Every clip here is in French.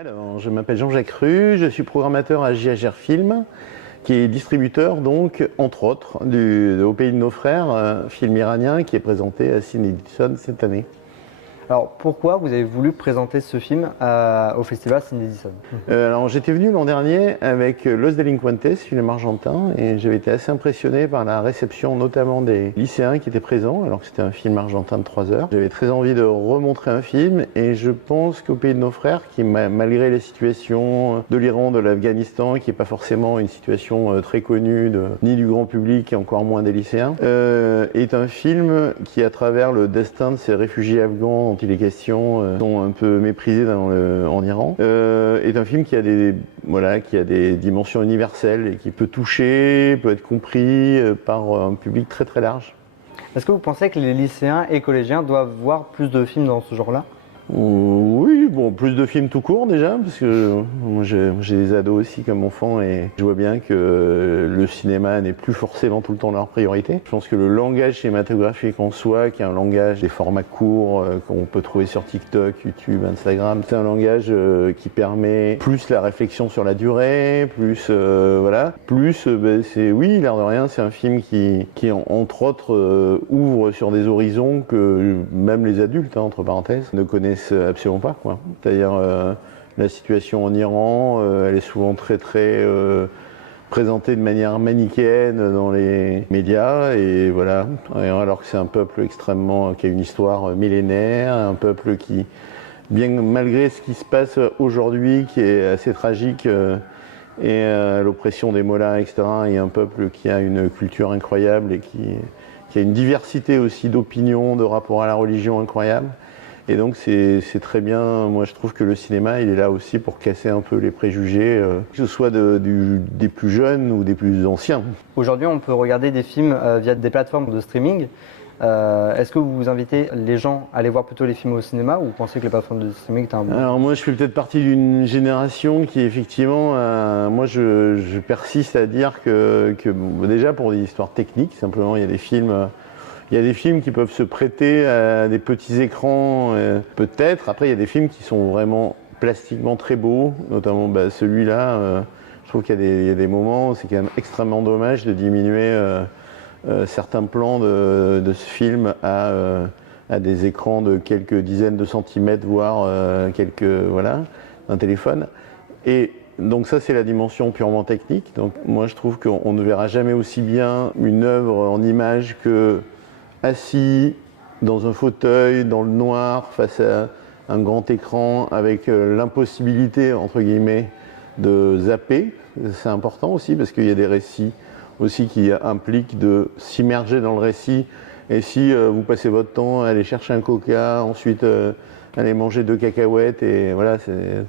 Alors, je m'appelle Jean-Jacques Rue, je suis programmateur à JHR Film, qui est distributeur, donc, entre autres, Au pays de nos frères, film iranien qui est présenté à Cine Edison cette année. Alors pourquoi vous avez voulu présenter ce film au festival Cine Edison? Alors j'étais venu l'an dernier avec Los Delinquentes, film argentin, et j'avais été assez impressionné par la réception notamment des lycéens qui étaient présents, alors que c'était un film argentin de 3 heures. J'avais très envie de remontrer un film, et je pense qu'Au pays de nos frères, qui malgré les situations de l'Iran, de l'Afghanistan, qui n'est pas forcément une situation très connue ni du grand public et encore moins des lycéens, est un film qui, à travers le destin de ces réfugiés afghans dont il est question, sont un peu méprisés en Iran, est un film qui a des dimensions universelles et qui peut toucher, peut être compris par un public très très large. Est-ce que vous pensez que les lycéens et collégiens doivent voir plus de films dans ce genre-là? Oui, bon, plus de films tout court déjà, parce que moi j'ai des ados aussi comme enfants et je vois bien que le cinéma n'est plus forcément tout le temps leur priorité. Je pense que le langage cinématographique en soi, qui est un langage des formats courts qu'on peut trouver sur TikTok, YouTube, Instagram, c'est un langage qui permet plus la réflexion sur la durée, plus c'est oui, l'air de rien, c'est un film qui entre autres ouvre sur des horizons que même les adultes, entre parenthèses, ne connaissent absolument pas, quoi. C'est-à-dire la situation en Iran, elle est souvent très présentée de manière manichéenne dans les médias, et voilà. Alors que c'est un peuple qui a une histoire millénaire, un peuple qui, bien malgré ce qui se passe aujourd'hui, qui est assez tragique, et l'oppression des mollahs, etc., est un peuple qui a une culture incroyable et qui a une diversité aussi d'opinions, de rapports à la religion incroyable. Et donc c'est très bien, moi je trouve que le cinéma il est là aussi pour casser un peu les préjugés, que ce soit des plus jeunes ou des plus anciens. Aujourd'hui on peut regarder des films via des plateformes de streaming. Est-ce que vous invitez les gens à aller voir plutôt les films au cinéma, ou vous pensez que les plateformes de streaming est un bon? Alors moi je fais peut-être partie d'une génération qui effectivement, moi je persiste à dire que déjà pour des histoires techniques, simplement il y a des films qui peuvent se prêter à des petits écrans, peut-être. Après, il y a des films qui sont vraiment plastiquement très beaux, notamment celui-là. Je trouve qu'il y a des moments où c'est quand même extrêmement dommage de diminuer certains plans de ce film à des écrans de quelques dizaines de centimètres, voire d'un téléphone. Et donc ça, c'est la dimension purement technique. Donc moi, je trouve qu'on ne verra jamais aussi bien une œuvre en images que assis dans un fauteuil, dans le noir, face à un grand écran, avec l'impossibilité, entre guillemets, de zapper. C'est important aussi, parce qu'il y a des récits aussi qui impliquent de s'immerger dans le récit. Et si vous passez votre temps à aller chercher un coca, ensuite aller manger 2 cacahuètes, et voilà,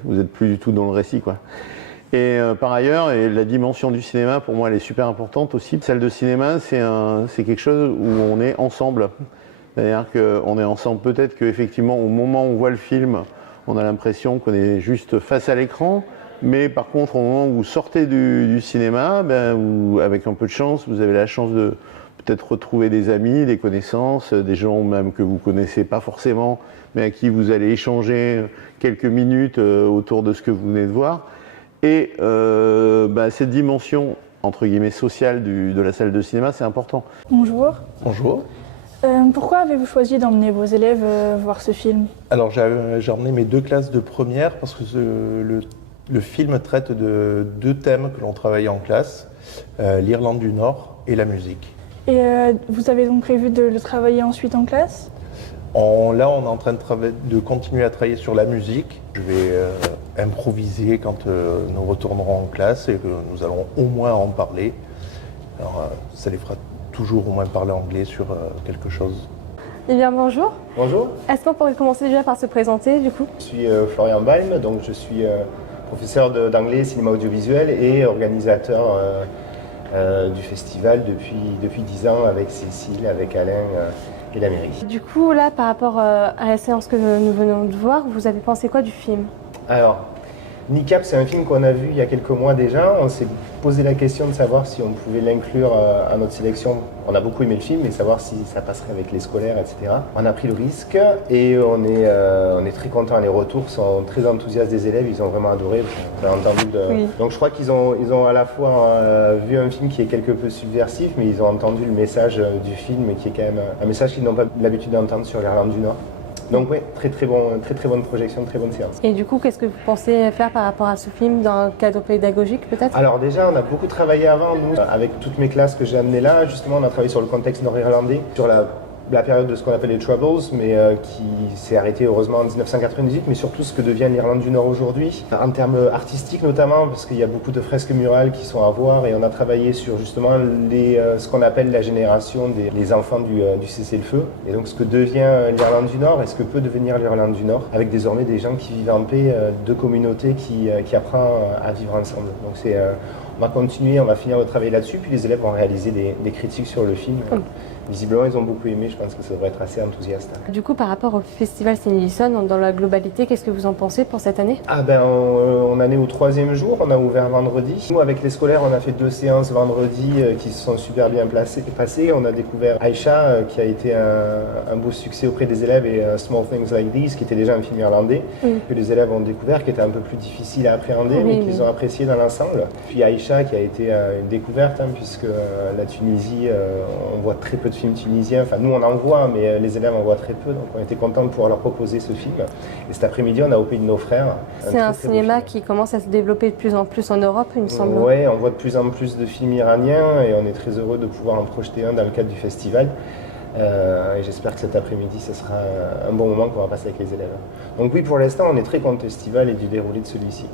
vous n'êtes plus du tout dans le récit, quoi. Et par ailleurs, la dimension du cinéma, pour moi, elle est super importante aussi. Salle de cinéma, c'est quelque chose où on est ensemble. C'est-à-dire qu'on est ensemble, peut-être qu'effectivement, au moment où on voit le film, on a l'impression qu'on est juste face à l'écran. Mais par contre, au moment où vous sortez du cinéma, avec un peu de chance, vous avez la chance de peut-être retrouver des amis, des connaissances, des gens même que vous connaissez pas forcément, mais à qui vous allez échanger quelques minutes autour de ce que vous venez de voir. Et cette dimension, entre guillemets, sociale de la salle de cinéma, c'est important. Bonjour. Bonjour. Pourquoi avez-vous choisi d'emmener vos élèves voir ce film? Alors j'ai emmené mes 2 classes de première parce que le film traite de 2 thèmes que l'on travaillait en classe, l'Irlande du Nord et la musique. Et vous avez donc prévu de le travailler ensuite en classe? Là, on est en train de continuer à travailler sur la musique. Je vais improviser quand nous retournerons en classe et que nous allons au moins en parler. Alors, ça les fera toujours au moins parler anglais sur quelque chose. Eh bien, bonjour. Bonjour. Est-ce qu'on pourrait commencer déjà par se présenter, du coup? Je suis Florian Balm, donc je suis professeur d'anglais cinéma audiovisuel et organisateur du festival depuis 10 ans avec Cécile, avec Alain et la mairie. Du coup, là, par rapport à la séance que nous venons de voir, vous avez pensé quoi du film? Alors, Kneecap, c'est un film qu'on a vu il y a quelques mois déjà. On s'est posé la question de savoir si on pouvait l'inclure à notre sélection. On a beaucoup aimé le film, mais savoir si ça passerait avec les scolaires, etc. On a pris le risque et on est très contents. Les retours sont très enthousiastes des élèves, ils ont vraiment adoré. On a entendu Oui. Donc je crois qu'ils ont à la fois vu un film qui est quelque peu subversif, mais ils ont entendu le message du film qui est quand même un message qu'ils n'ont pas l'habitude d'entendre sur l'Irlande du Nord. Donc oui, très bonne projection, très bonne séance. Et du coup, qu'est-ce que vous pensez faire par rapport à ce film dans un cadre pédagogique peut-être? Alors déjà, on a beaucoup travaillé avant, nous, avec toutes mes classes que j'ai amenées là. Justement, on a travaillé sur le contexte nord-irlandais, sur la période de ce qu'on appelle les Troubles, mais qui s'est arrêtée heureusement en 1998, mais surtout ce que devient l'Irlande du Nord aujourd'hui, en termes artistiques notamment, parce qu'il y a beaucoup de fresques murales qui sont à voir, et on a travaillé sur justement ce qu'on appelle la génération des enfants du cessez-le-feu, et donc ce que devient l'Irlande du Nord, et ce que peut devenir l'Irlande du Nord, avec désormais des gens qui vivent en paix, deux communautés qui apprennent à vivre ensemble. Donc on va continuer, on va finir de travailler là-dessus, puis les élèves vont réaliser des critiques sur le film. Visiblement, ils ont beaucoup aimé, je pense que ça devrait être assez enthousiaste. Du coup, par rapport au festival Ciné-Lisson, dans la globalité, qu'est-ce que vous en pensez pour cette année? On en est au 3e jour, on a ouvert vendredi. Nous, avec les scolaires, on a fait 2 séances vendredi qui se sont super bien passées. On a découvert Aïcha, qui a été un beau succès auprès des élèves, et Small Things Like These, qui était déjà un film irlandais, que les élèves ont découvert, qui était un peu plus difficile à appréhender, mais qu'ils ont apprécié dans l'ensemble. Puis Aïcha, qui a été une découverte, puisque la Tunisie, on voit très peu de films tunisiens. Enfin, nous, on en voit, mais les élèves en voient très peu. Donc, on était contents de pouvoir leur proposer ce film. Et cet après-midi, on a au Pays de nos frères. C'est un cinéma qui commence à se développer de plus en plus en Europe, il me semble. Oui, on voit de plus en plus de films iraniens et on est très heureux de pouvoir en projeter un dans le cadre du festival. Et j'espère que cet après-midi, ce sera un bon moment qu'on va passer avec les élèves. Donc oui, pour l'instant, on est très content du festival et du déroulé de celui-ci.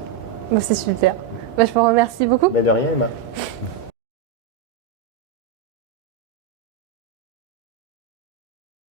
C'est super. Je vous remercie beaucoup. De rien, Emma.